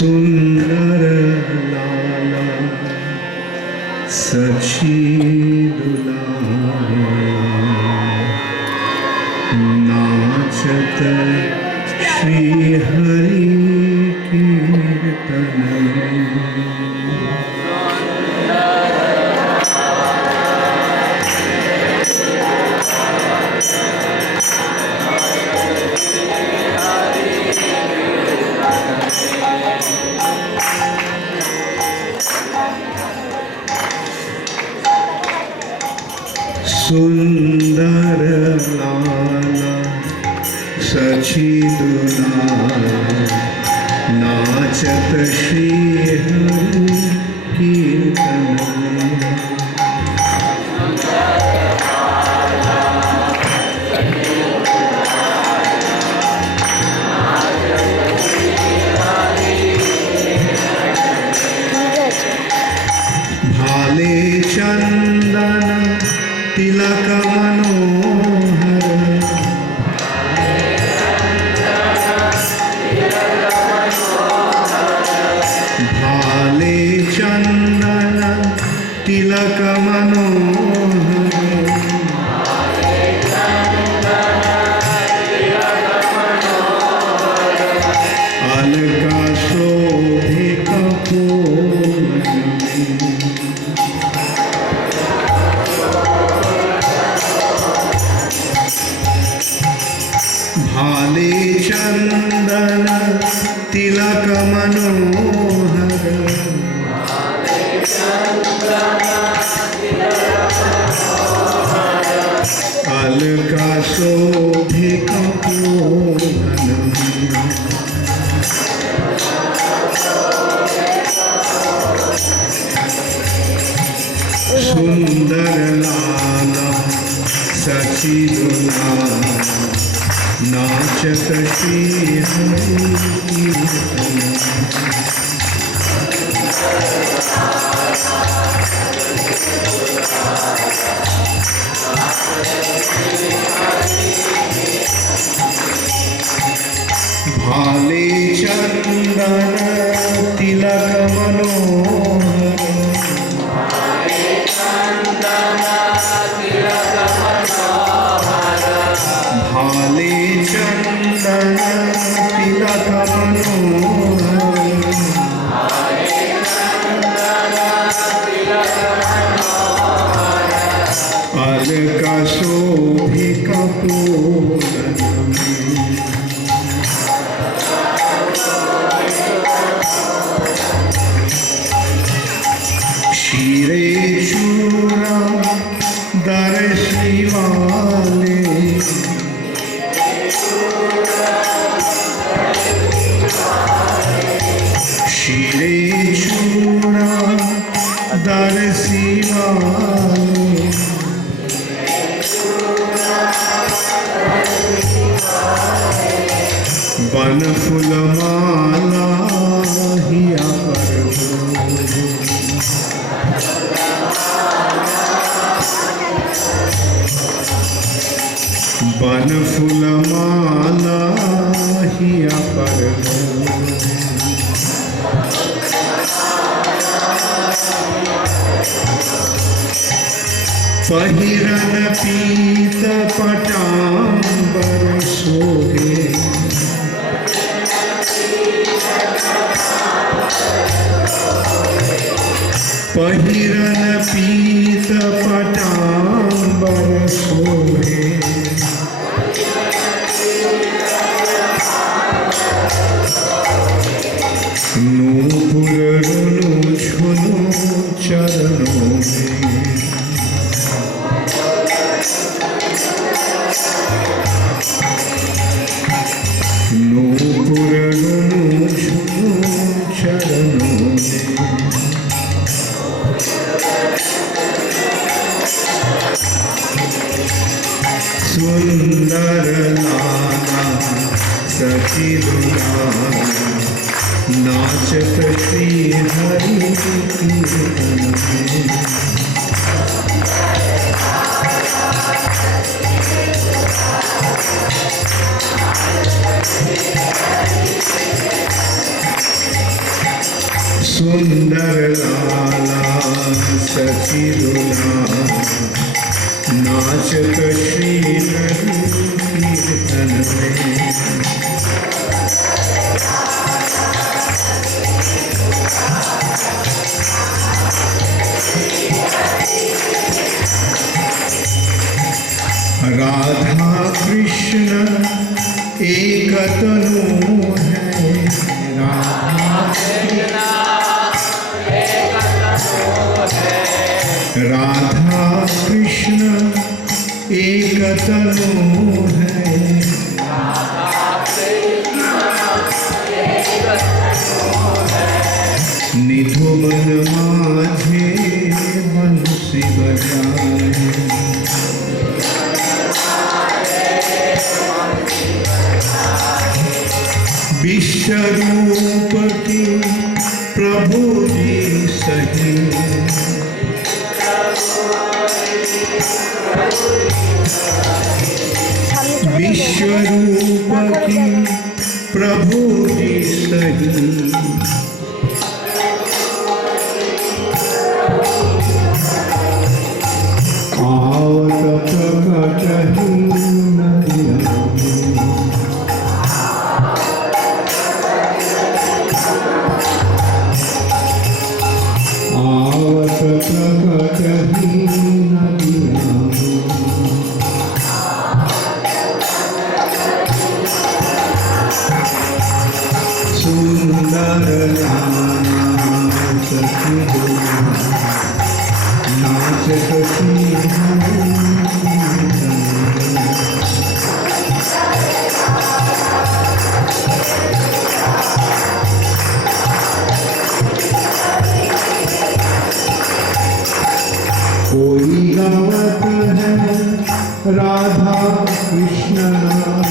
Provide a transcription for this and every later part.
सुंदर लाला सची दुलारा नाचत श्री हरि कीर्तन। सुंदर लाला सची दुलारा नाचत श्री हरि कीर्तन। भाले चंदन तिलक मनोहर भाले चंदन तिलक मनोहर अलका शोभे कपूर भाले चंदन तिलक मनोहर अलका शोभे कपूरन। सुंदर लाला सची दुलारा नाचत श्री हरि कीर्तन। भाले चंदन तिलक मनोहर भाले चंदन तिलक मनोहर अलका शोभे कपूरन। शीरे चूड़ा दर्शी वाले शीरे चूड़ा दर्शी वाले बन फूल माला हिया पर बन फूल माला हिया पर पहिरन पीत पटांबर शोभे पहिरन पीत पटांबर शोभे नूपुर रुनु झुनु चरणों में नूपुर रुनु झुनु चरणों में सुंदर लाला सची दुलारा नाचत श्री हरि कीर्तन। सचिरुला नाचत श्रीहरि कीर्तन में। राधा कृष्ण एक तनु है, राधा कृष्ण एक तनु है, निधुवन माझे बंसी बजाए, विश्वरूप की प्रभु जी सही, विश्वरूप की प्रभु जी सही, आवत प्रकट कोई गावत है राधा कृष्ण नाम,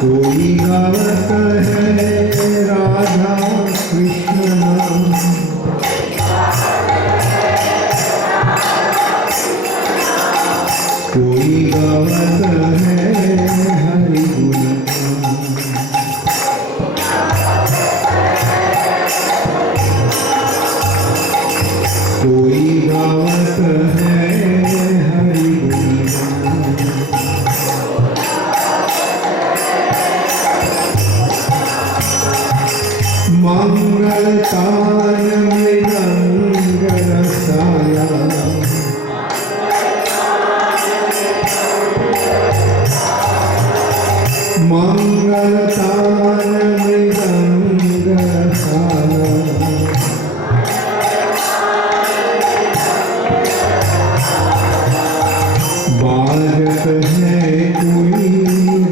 कोई गावत है राधा कृष्ण नाम, कोई गावत है हरि गुण, कोई गावत है हरि गुण, मंगल तान मृदंग रसाया, मंगल तान मृदंग रसाया, बाजत है कोई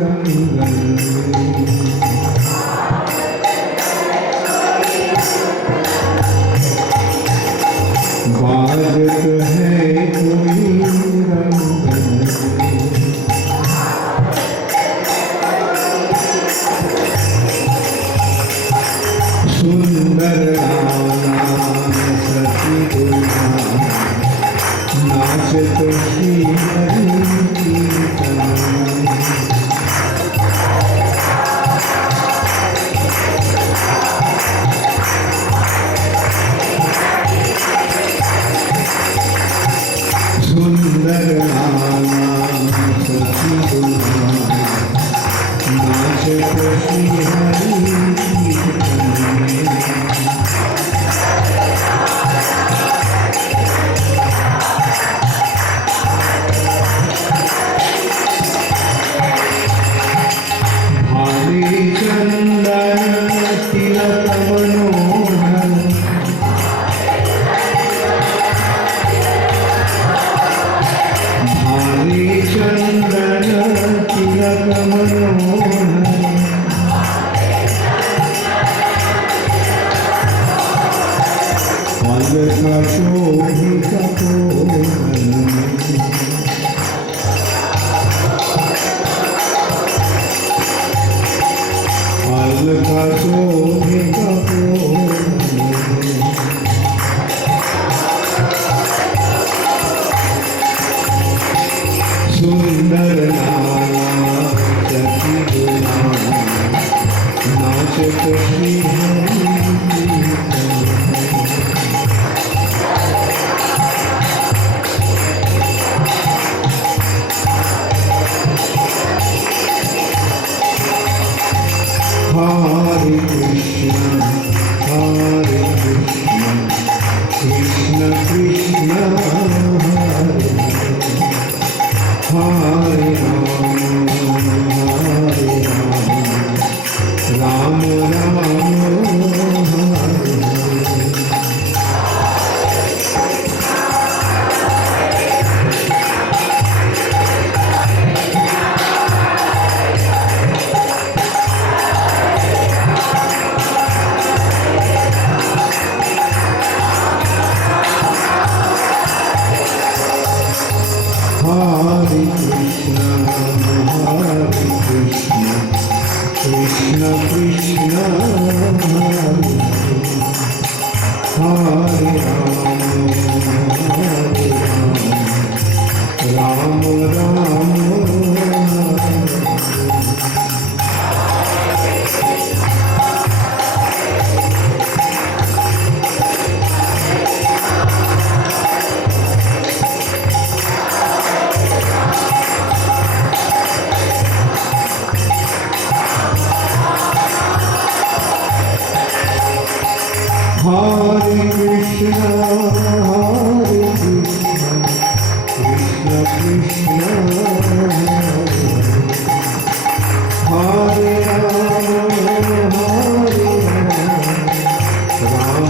रंगन, बाजत है कोई रंगन, सुंदर सचिरुला नाचत श्रीहरि कीर्तन में। सुंदर सचिरुला नाचत श्रीहरि कीर्तन में। सुंदर नाच Shri Hare Krishna, Hare Krishna, Krishna Krishna, Hare Hare Ram, Hare Krishna, Hare Krishna, Krishna Krishna, Hare Ram, Ram Hare Krishna, Hare Krishna, Krishna Krishna, Hare Ram, Ram Hare Krishna, Hare Krishna, Krishna Krishna, Hare Ram, Ram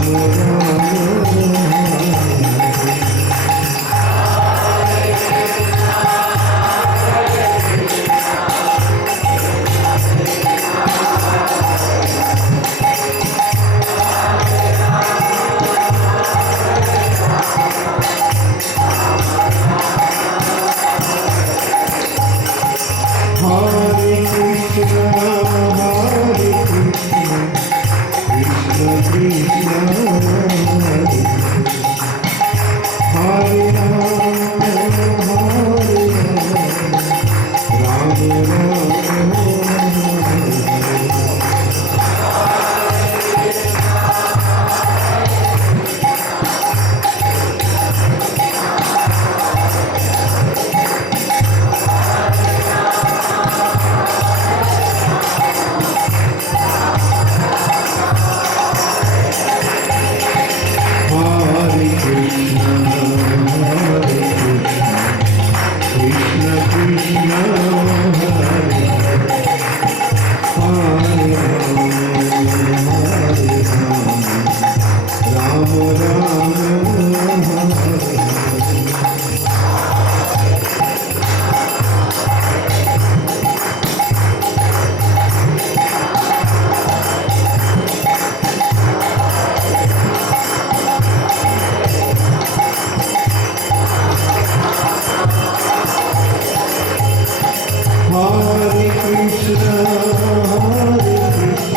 Hare Krishna, Hare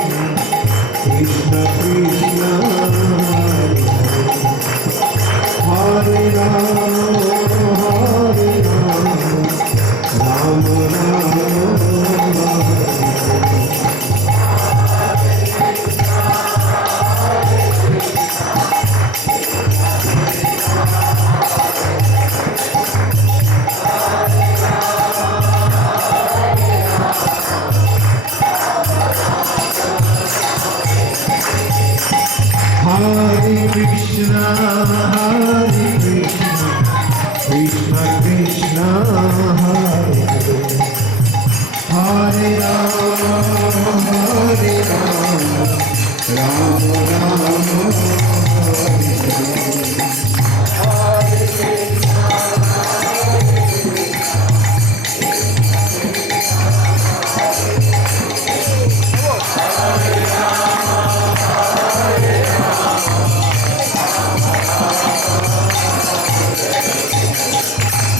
Krishna, Krishna Krishna, Hare Ram, Ram Hare Krishna, Hare Krishna, Krishna Krishna, Hare Ram, Ram Hare Krishna, Hare Krishna, Krishna Krishna, Hare Ram, Ram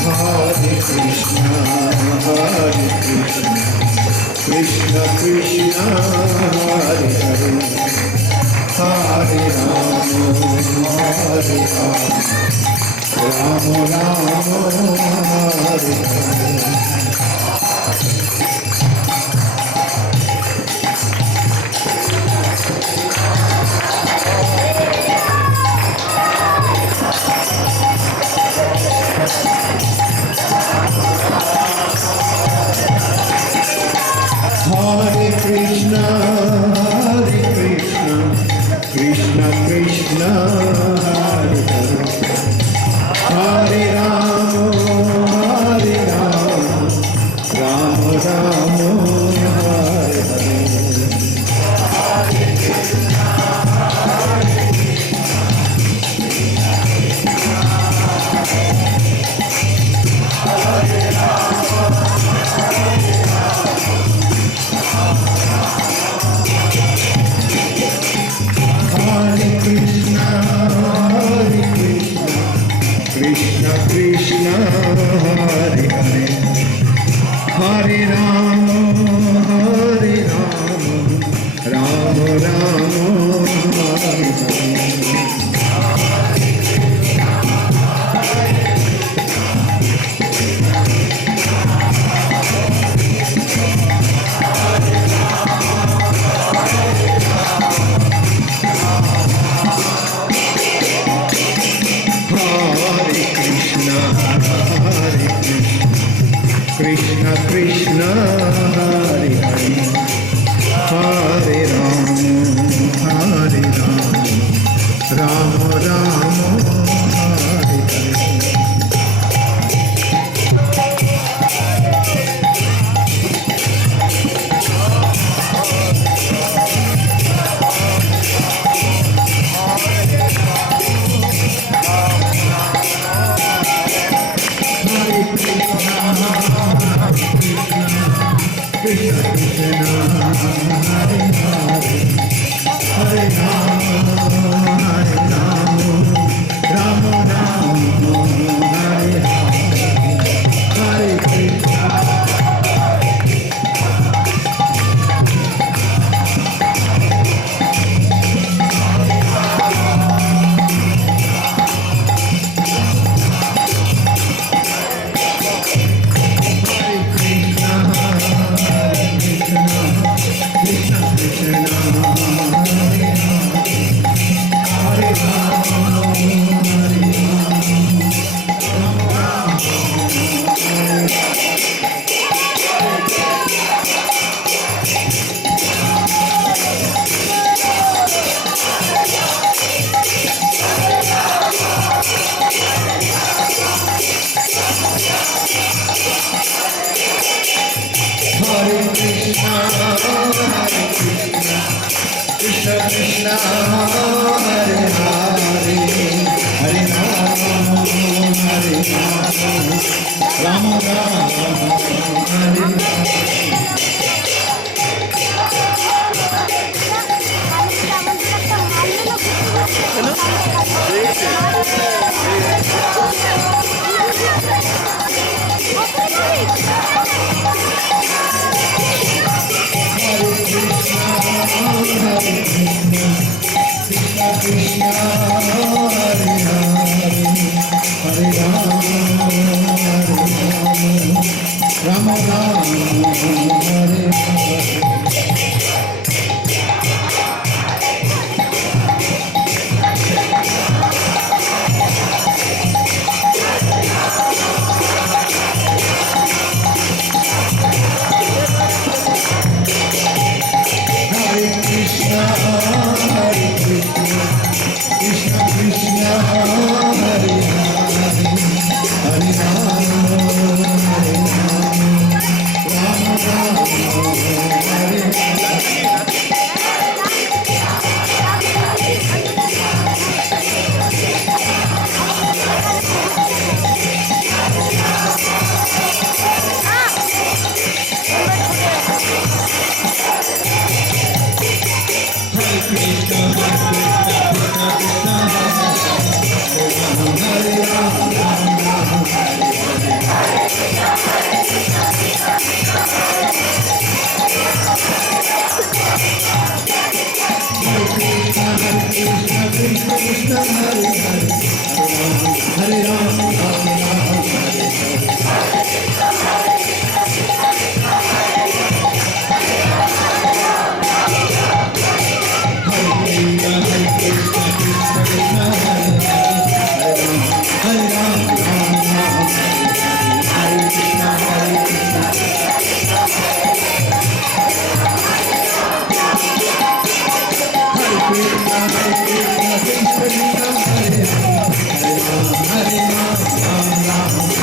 Hare Krishna, Hare Krishna, Krishna Krishna, Hare Hare, Hare Ram, Ram Ram, Hare Hare. Krishna Krishna Hare Hare Hare Ram Ram Ram Hare Hare Krishna Krishna Hare Hare Hare Ram Ram Ram Hare Hare Krishna Krishna Krishna Hare Hare Hare Ram Ram Hare Krishna Hare Hare Hare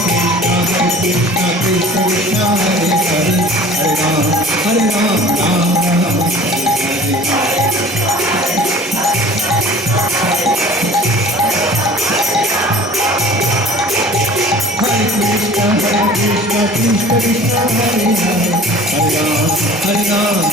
Ram Ram Hare Krishna Krishna Hare Hare Hare Ram Ram Hare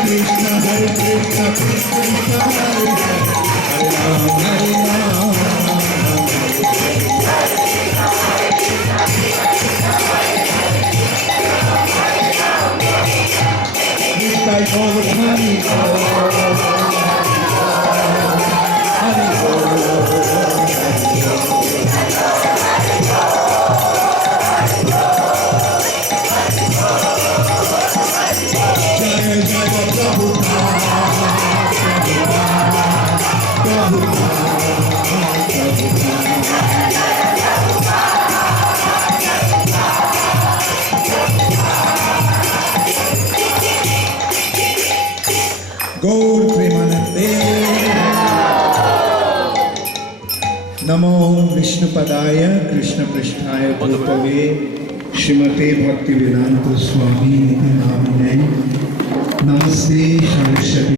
Krishna Krishna Hare Ram Hare Ram Nitai Gaur Hari Gaur Premanande Namo Vishnupadaya Krishna Prishtaya Bhutave Srimate Bhaktivedanta Swami Namine Namaste Shri